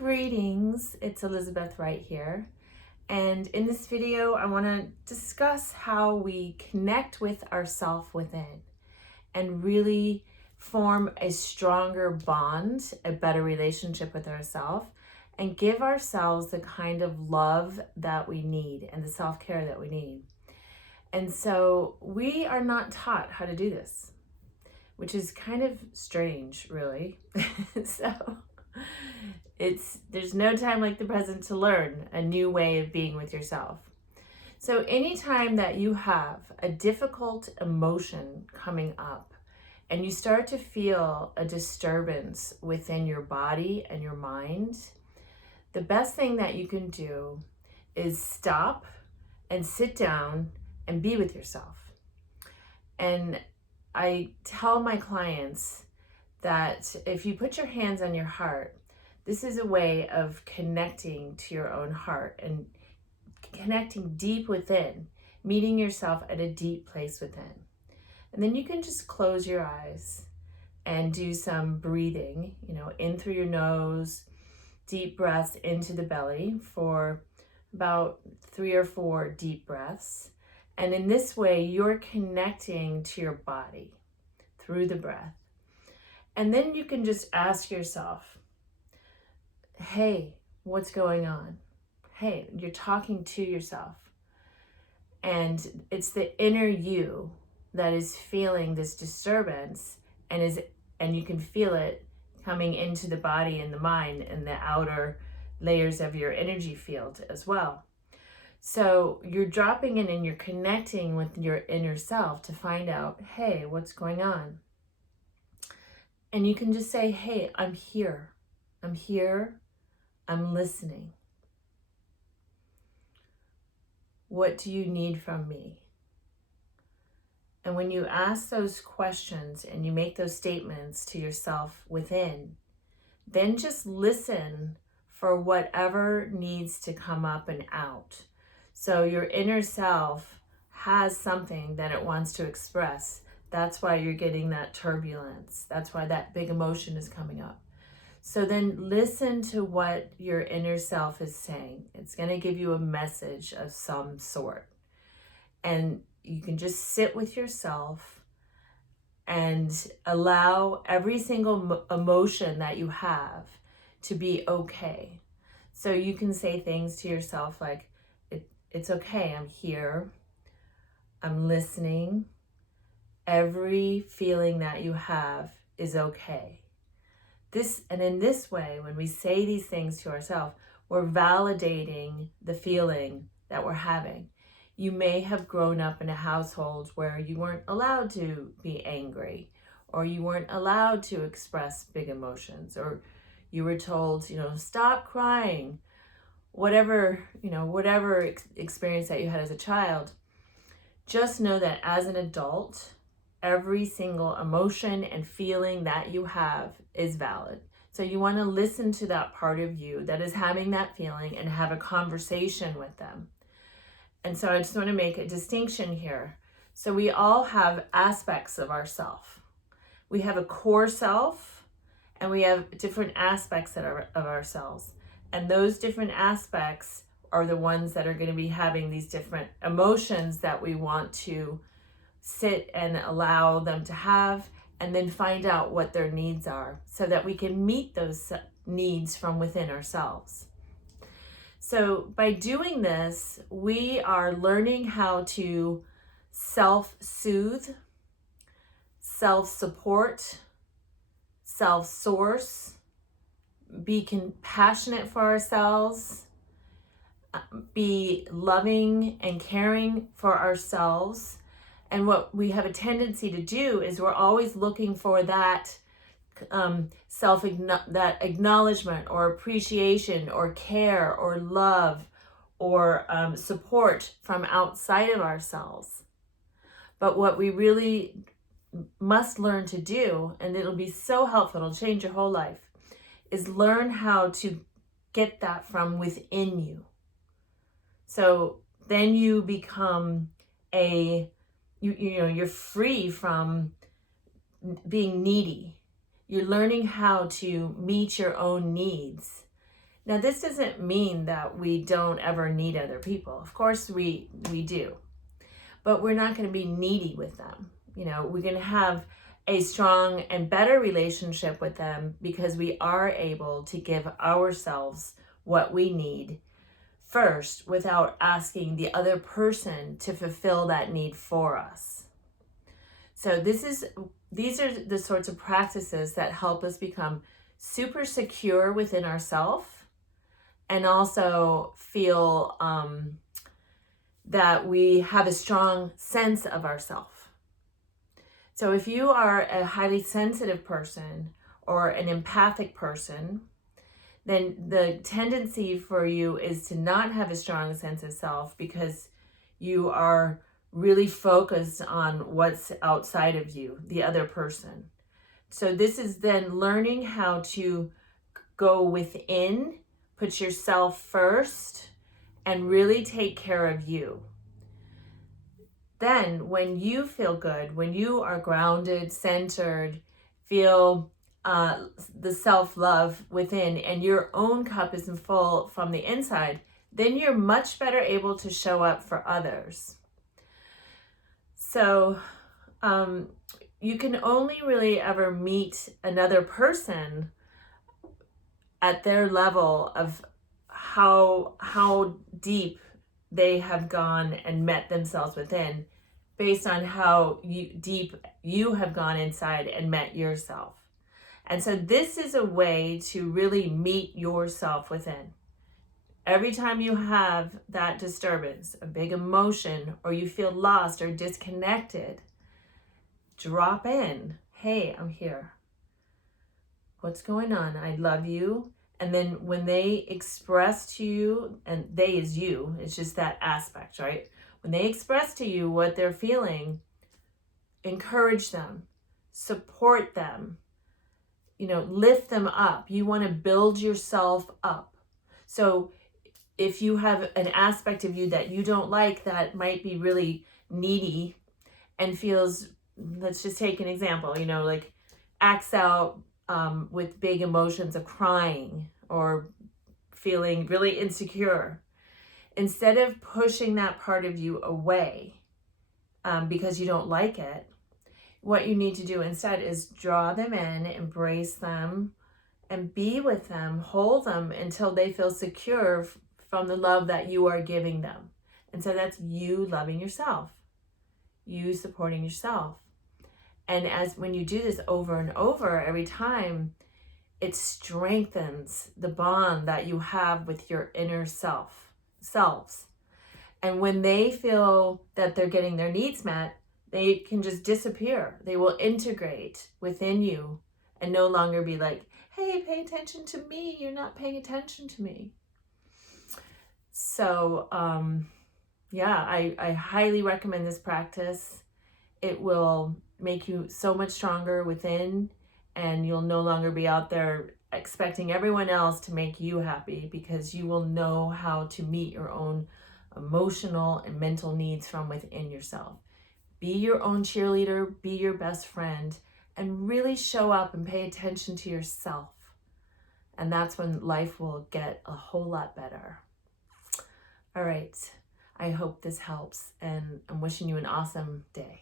Greetings, it's Elizabeth right here. And in this video, I want to discuss how we connect with ourself within and really form a stronger bond, a better relationship with ourselves, and give ourselves the kind of love that we need and the self-care that we need. And so we are not taught how to do this, which is kind of strange, really. There's no time like the present to learn a new way of being with yourself. So anytime that you have a difficult emotion coming up and you start to feel a disturbance within your body and your mind, the best thing that you can do is stop and sit down and be with yourself. And I tell my clients that if you put your hands on your heart, this is a way of connecting to your own heart and connecting deep within, meeting yourself at a deep place within. And then you can just close your eyes and do some breathing, in through your nose, deep breaths into the belly for about 3 or 4 deep breaths. And in this way, you're connecting to your body through the breath. And then you can just ask yourself, hey, what's going on? Hey, you're talking to yourself. And it's the inner you that is feeling this disturbance and you can feel it coming into the body and the mind and the outer layers of your energy field as well. So you're dropping in and you're connecting with your inner self to find out, hey, what's going on? And you can just say, hey, I'm here. I'm here. I'm listening. What do you need from me? And when you ask those questions and you make those statements to yourself within, then just listen for whatever needs to come up and out. So your inner self has something that it wants to express. That's why you're getting that turbulence. That's why that big emotion is coming up. So then listen to what your inner self is saying. It's going to give you a message of some sort. And you can just sit with yourself and allow every single emotion that you have to be okay. So you can say things to yourself like, it's okay, I'm here, I'm listening. Every feeling that you have is okay. In this way, when we say these things to ourselves, we're validating the feeling that we're having. You may have grown up in a household where you weren't allowed to be angry, or you weren't allowed to express big emotions, or you were told, stop crying. Whatever experience that you had as a child, just know that as an adult, every single emotion and feeling that you have is valid. So you want to listen to that part of you that is having that feeling and have a conversation with them. And so I just want to make a distinction here. So we all have aspects of ourself. We have a core self and we have different aspects of ourselves. And those different aspects are the ones that are going to be having these different emotions that we want to sit and allow them to have, and then find out what their needs are so that we can meet those needs from within ourselves. So by doing this, we are learning how to self-soothe, self-support, self-source, be compassionate for ourselves, be loving and caring for ourselves. And what we have a tendency to do is we're always looking for that that acknowledgement or appreciation or care or love or support from outside of ourselves. But what we really must learn to do, and it'll be so helpful, it'll change your whole life, is learn how to get that from within you. So then you become you're free from being needy. You're learning how to meet your own needs Now, this doesn't mean that we don't ever need other people. Of course we do. But we're not going to be needy with them. We're going to have a strong and better relationship with them because we are able to give ourselves what we need first without asking the other person to fulfill that need for us. So these are the sorts of practices that help us become super secure within ourselves and also feel that we have a strong sense of ourselves. So if you are a highly sensitive person or an empathic person, then the tendency for you is to not have a strong sense of self because you are really focused on what's outside of you, the other person. So this is then learning how to go within, put yourself first, and really take care of you. Then when you feel good, when you are grounded, centered, feel the self-love within, and your own cup is full from the inside, then you're much better able to show up for others. So you can only really ever meet another person at their level of how deep they have gone and met themselves within, based on how deep you have gone inside and met yourself. And so this is a way to really meet yourself within. Every time you have that disturbance, a big emotion, or you feel lost or disconnected, drop in. Hey, I'm here. What's going on? I love you. And then when they express to you, and they is you, it's just that aspect, right? When they express to you what they're feeling, encourage them, support them, lift them up. You want to build yourself up. So if you have an aspect of you that you don't like that might be really needy and feels, let's just take an example, like acts out with big emotions of crying or feeling really insecure, instead of pushing that part of you away because you don't like it, what you need to do instead is draw them in, embrace them, and be with them, hold them until they feel secure from the love that you are giving them. And so that's you loving yourself, you supporting yourself. And when you do this over and over, every time, it strengthens the bond that you have with your inner selves. And when they feel that they're getting their needs met, they can just disappear. They will integrate within you and no longer be like, hey, pay attention to me. You're not paying attention to me. So, I highly recommend this practice. It will make you so much stronger within, and you'll no longer be out there expecting everyone else to make you happy, because you will know how to meet your own emotional and mental needs from within yourself. Be your own cheerleader, be your best friend, and really show up and pay attention to yourself. And that's when life will get a whole lot better. All right. I hope this helps, and I'm wishing you an awesome day.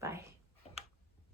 Bye.